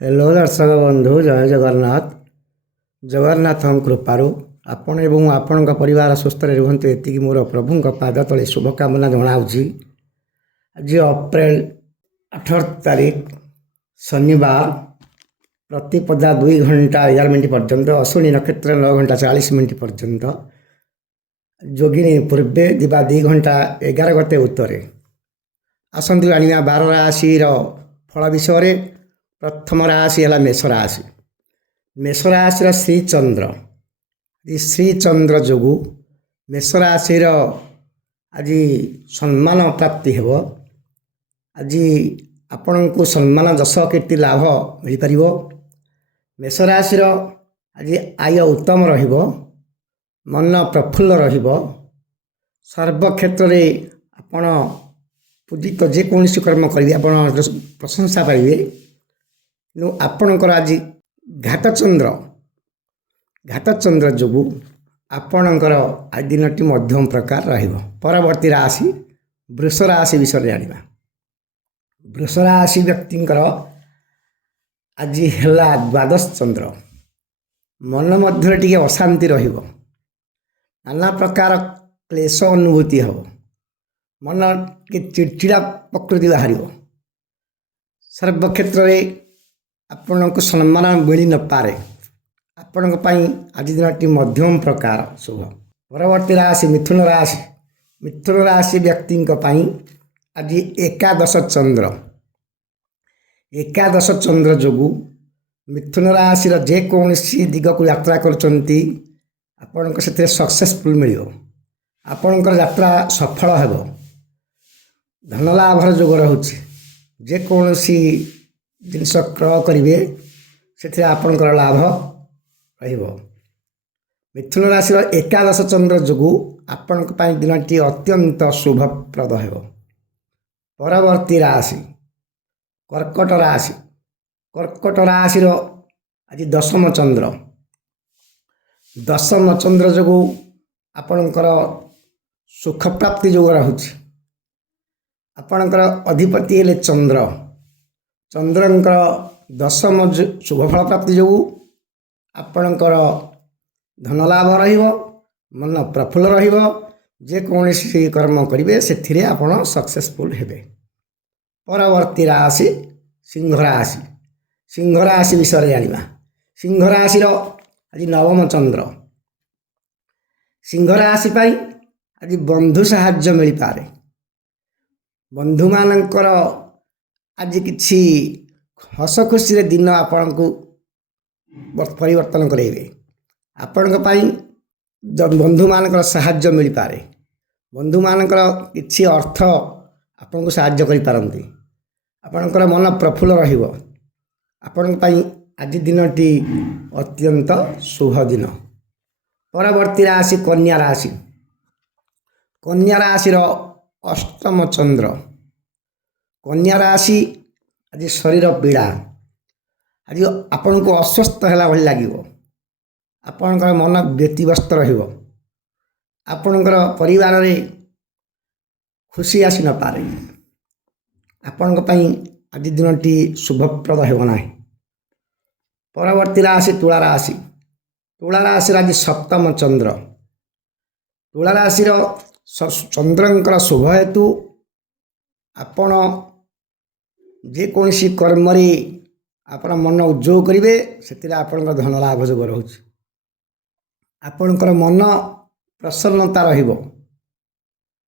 Hello दर्शक बंधु जय जगन्नाथ। जगन्नाथ कृपारू आपण एवं आपण परिवार सुस्थ रुहतु एति मोर प्रभु पाद तले शुभकामना जनावि। आज अप्रैल 18 तारीख शनिवार प्रतिपदा 2 घंटा 11 मिनट पर्यंत अश्विनी नक्षत्र 9 घंटा 40 मिनट पर्यंत जोगिनी पूर्वे दिवा 2 घंटा 11 गते उत्तरे आसतु जाना 12 राशि फल विषय। प्रथम राशि है मेष राशि। मेष राशि श्रीचंद्र श्रीचंद्र जो मेष राशि आज सम्मान प्राप्ति हो। आज आपण को सम्मान जश कीर्ति लाभ मिल पार। मेष राशि आज आय उत्तम रहिबो, मन प्रफुल्ल रहिबो। सर्व क्षेत्र में आपण पूजित जेकोसी कर्म करेंगे आप प्रशंसा पाइबे। आपणकर आज घातचंद्र जो आपणकर आज दिन मध्यम प्रकार परवर्ती राशि वृष राशि विषय जाना। वृष राशि व्यक्तिंकर आज है द्वादश चंद्र। मन मध्य टे अशांति नाना प्रकार क्लेश अनुभूति हम। मन के चिड़चिड़ा प्रकृति बाहर। सर्व क्षेत्र में आपण को सम्मान मिल न पारे। आपण आज दिन मध्यम प्रकार शुभ। परवर्ती राशि मिथुन राशि। मिथुन राशि व्यक्ति आज एकादश चंद्र जो मिथुन राशि जेकोसी दिग को यात्रा कर सक्सेसफुल मिल। आपणकर यात्रा सफल हो। धन लाभर जोग रोचे जेकोसी जिनस क्रय करेंगे से आपणकर लाभ मिथुन राशि एकादश चंद्र जो आपण दिन टी अत्यंत शुभप्रद हो। परवर्ती राशि कर्कट राशि। कर्कट राशि आज दशम चंद्र जो आपणकर सुख प्राप्ति जो रोचे। आपणकर अधिपति हेले चंद्र। चंद्रंकर दशम शुभफल प्राप्ति जो आपणकर धन लाभ मन प्रफुल्ल जेकोसी कर्म करेंगे से आपण सक्सेसफुल हेबे। परवर्ती राशि सिंह राशि। सिंह राशि विषय जाना। सिंह राशि आज नवम चंद्र। सिंह राशि आज बंधु साहाय्य मिल पारे। बंधु मानकर आज किछि हस खुशी दिन आपण को परिवर्तन करेंगे। आपण बंधु मानकर साहाय्य मिल पारे। बंधु मानकर किछि अर्थ आपण को साहाय्य करि पारंती। आपणकर मन प्रफुल्ल रहिबो। आपण आज दिनटी अत्यंत शुभ दिन। परवर्ती राशि कन्या राशि। कन्या राशि अष्टम चंद्र। कन्या राशि आज शरीर पीड़ा। आज आपण को अस्वस्थ है भाई लगे। आपणकर मन व्यतिव्यस्त रहिबो। आपणकर परिवार रे खुशी आसी न पारे। आपण आज दिनटी शुभप्रद होना। परवर्ती राशि तुला राशि। तुला राशि आज सप्तम चंद्र। तुला राशि चंद्रंकर शुभ हेतु आपण जेकोसी कर्म आपण मन उद्योग करेंगे से आपणकर धन लाभ जो रोचे। आपणकर मन प्रसन्नता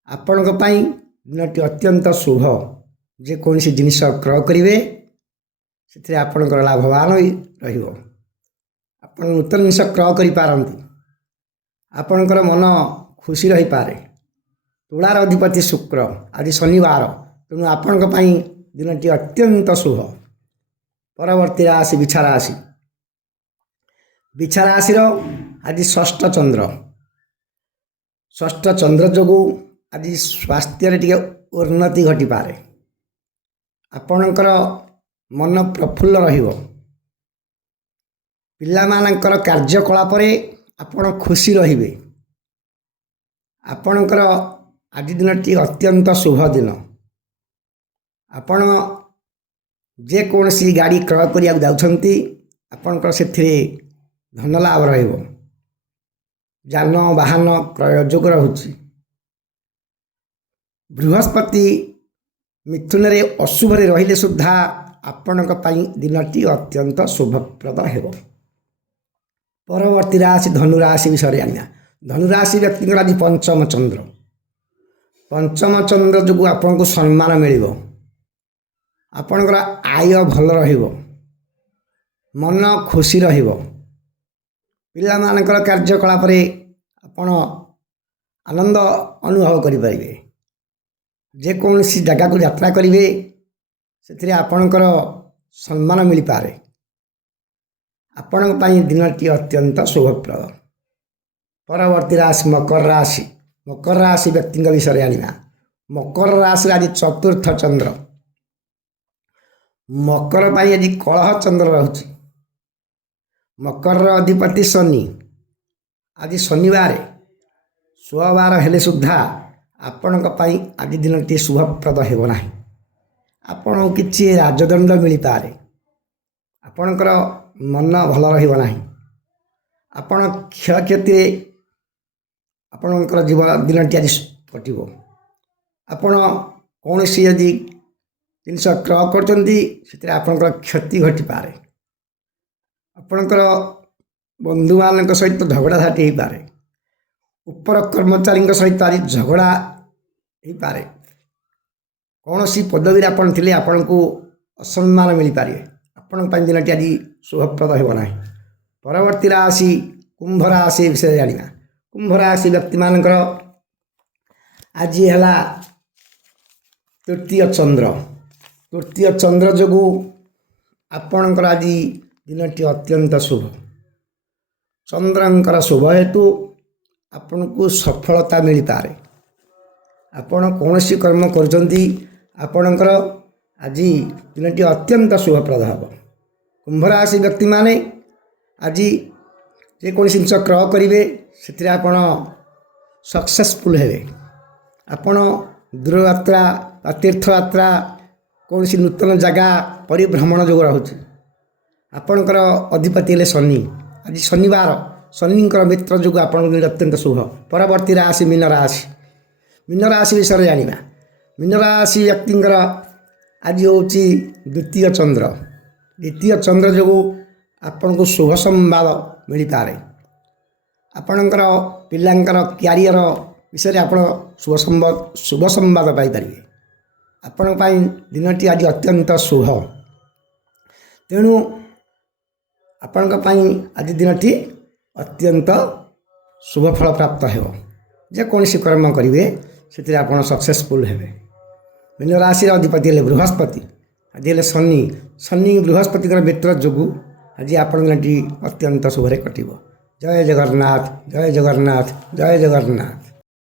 आपण दिनटी अत्यंत शुभ। जेकोसी जिनिस क्रय करेंगे से आपणकर लाभवान आपण नूतन जिनिस क्रय करें। आपणकर मन खुशी रही पारे। तुलार अधिपति शुक्र आज शनिवार तेणु आपण दिनटी अत्यंत शुभ। परवर्ती राशि बिछा राशि। बिछा राशि आज षष्ठ चंद्र। षष्ठ चंद्र जो आज स्वास्थ्य टे उन्नति घटी पारे। आपणकर मन प्रफुल्ल पिलामानंकर कार्यकलाप आपण खुशी रहिबे। आपणकर आज दिनटी अत्यंत शुभ दिन। आपण ଯେକୌଣସି ଗାଡ଼ି କ୍ରୟ କରିବାକୁ ଯାଉଛନ୍ତି ଆପଣଙ୍କର ସେଥିରେ ଧନ ଲାଭ ରହିବ। ଯାନବାହନ କ୍ରୟ ଯୋଗ ରହୁଛି। ବୃହସ୍ପତି ମିଥୁନରେ ଅଶୁଭରେ ରହିଲେ ସୁଦ୍ଧା ଆପଣଙ୍କ ପାଇଁ ଦିନଟି ଅତ୍ୟନ୍ତ ଶୁଭପ୍ରଦ ହେବ। ପରବର୍ତ୍ତୀ ରାଶି ଧନୁରାଶି ବିଷୟରେ ଜାଣିବା। ଧନୁରାଶି ବ୍ୟକ୍ତିଙ୍କର ଆଜି ପଞ୍ଚମ ଚନ୍ଦ୍ର। ପଞ୍ଚମ ଚନ୍ଦ୍ର ଯୋଗୁଁ ଆପଣଙ୍କୁ ସମ୍ମାନ ମିଳିବ। ଆପଣଙ୍କର ଆୟ ଭଲ ରହିବ। ମନ ଖୁସି ରହିବ। ପିଲାମାନଙ୍କର କାର୍ଯ୍ୟକଳାପରେ ଆପଣ ଆନନ୍ଦ ଅନୁଭବ କରିପାରିବେ। ଯେକୌଣସି ଜାଗାକୁ ଯାତ୍ରା କରିବେ ସେଥିରେ ଆପଣଙ୍କର ସମ୍ମାନ ମିଳିପାରେ। ଆପଣଙ୍କ ପାଇଁ ଦିନଟି ଅତ୍ୟନ୍ତ ଶୁଭପ୍ରଦ। ପରବର୍ତ୍ତୀ ରାଶି ମକର ରାଶି। ମକର ରାଶି ବ୍ୟକ୍ତିଙ୍କ ବିଷୟରେ ଜାଣିବା। ମକର ରାଶିରେ ଆଜି ଚତୁର୍ଥ ଚନ୍ଦ୍ର। ମକର ପାଇଁ ଆଜି କଳହ ଚନ୍ଦ୍ର ରହୁଛି। ମକରର ଅଧିପତି ଶନି। ଆଜି ଶନିବାର ଶୁଭବାର ହେଲେ ସୁଦ୍ଧା ଆପଣଙ୍କ ପାଇଁ ଆଜି ଦିନଟି ଶୁଭପ୍ରଦ ହେବ ନାହିଁ। ଆପଣଙ୍କୁ କିଛି ରାଜଦଣ୍ଡ ମିଳିପାରେ। ଆପଣଙ୍କର ମନ ଭଲ ରହିବ ନାହିଁ। ଆପଣ କ୍ଷୟକ୍ଷତିରେ ଆପଣଙ୍କର ଦିନଟି ଆଜି କଟିବ। ଆପଣ କୌଣସି ଯଦି ଜିନିଷ କ୍ରୟ କରୁଛନ୍ତି ସେଥିରେ ଆପଣଙ୍କର କ୍ଷତି ଘଟିପାରେ। ଆପଣଙ୍କର ବନ୍ଧୁମାନଙ୍କ ସହିତ ଝଗଡ଼ାଝାଟି ହୋଇପାରେ। ଉପର କର୍ମଚାରୀଙ୍କ ସହିତ ଆଜି ଝଗଡ଼ା ହୋଇପାରେ। କୌଣସି ପଦବୀରେ ଆପଣ ଥିଲେ ଆପଣଙ୍କୁ ଅସମ୍ମାନ ମିଳିପାରେ। ଆପଣଙ୍କ ପାଇଁ ଦିନଟି ଆଜି ଶୁଭପ୍ରଦ ହେବ ନାହିଁ। ପରବର୍ତ୍ତୀ ରାଶି କୁମ୍ଭ ରାଶି ବିଷୟରେ ଜାଣିବା। କୁମ୍ଭ ରାଶି ବ୍ୟକ୍ତିମାନଙ୍କର ଆଜି ହେଲା ତୃତୀୟ ଚନ୍ଦ୍ର। ତୃତୀୟ ଚନ୍ଦ୍ର ଯୋଗୁଁ ଆପଣଙ୍କର ଆଜି ଦିନଟି ଅତ୍ୟନ୍ତ ଶୁଭ। ଚନ୍ଦ୍ରଙ୍କର ଶୁଭ ହେତୁ ଆପଣଙ୍କୁ ସଫଳତା ମିଳିପାରେ। ଆପଣ କୌଣସି କର୍ମ କରୁଛନ୍ତି ଆପଣଙ୍କର ଆଜି ଦିନଟି ଅତ୍ୟନ୍ତ ଶୁଭପ୍ରଦ ହେବ। କୁମ୍ଭ ରାଶି ବ୍ୟକ୍ତିମାନେ ଆଜି ଯେକୌଣସି ଜିନିଷ କ୍ରୟ କରିବେ ସେଥିରେ ଆପଣ ସକ୍ସେସଫୁଲ୍ ହେବେ। ଆପଣ ଦୂରଯାତ୍ରା ବା ତୀର୍ଥଯାତ୍ରା କୌଣସି ନୂତନ ଜାଗା ପରିଭ୍ରମଣ ଯୋଗ ରହୁଛି। ଆପଣଙ୍କର ଅଧିପତି ହେଲେ ଶନି। ଆଜି ଶନିବାର ଶନିଙ୍କର ମିତ୍ର ଯୋଗୁଁ ଆପଣଙ୍କ ଅତ୍ୟନ୍ତ ଶୁଭ। ପରବର୍ତ୍ତୀ ରାଶି ମୀନ ରାଶି। ମୀନ ରାଶି ବିଷୟରେ ଜାଣିବା। ମୀନ ରାଶି ବ୍ୟକ୍ତିଙ୍କର ଆଜି ହେଉଛି ଦ୍ୱିତୀୟ ଚନ୍ଦ୍ର। ଦ୍ୱିତୀୟ ଚନ୍ଦ୍ର ଯୋଗୁଁ ଆପଣଙ୍କୁ ଶୁଭ ସମ୍ବାଦ ମିଳିପାରେ। ଆପଣଙ୍କର ପିଲାଙ୍କର କ୍ୟାରିୟର ବିଷୟରେ ଆପଣ ଶୁଭ ସମ୍ବାଦ ପାଇପାରିବେ। ଆପଣଙ୍କ ପାଇଁ ଦିନଟି ଆଜି ଅତ୍ୟନ୍ତ ଶୁଭ। ତେଣୁ ଆପଣଙ୍କ ପାଇଁ ଆଜି ଦିନଟି ଅତ୍ୟନ୍ତ ଶୁଭ ଫଳ ପ୍ରାପ୍ତ ହେବ। ଯେକୌଣସି କର୍ମ କରିବେ ସେଥିରେ ଆପଣ ସକ୍ସେସଫୁଲ୍ ହେବେ। ମୀନ ରାଶିର ଅଧିପତି ହେଲେ ବୃହସ୍ପତି। ଆଜି ହେଲେ ଶନି। ଶନି ବୃହସ୍ପତିଙ୍କର ମିତ୍ର ଯୋଗୁଁ ଆଜି ଆପଣଙ୍କ ଦିନଟି ଅତ୍ୟନ୍ତ ଶୁଭରେ କଟିବ। ଜୟ ଜଗନ୍ନାଥ, ଜୟ ଜଗନ୍ନାଥ, ଜୟ ଜଗନ୍ନାଥ।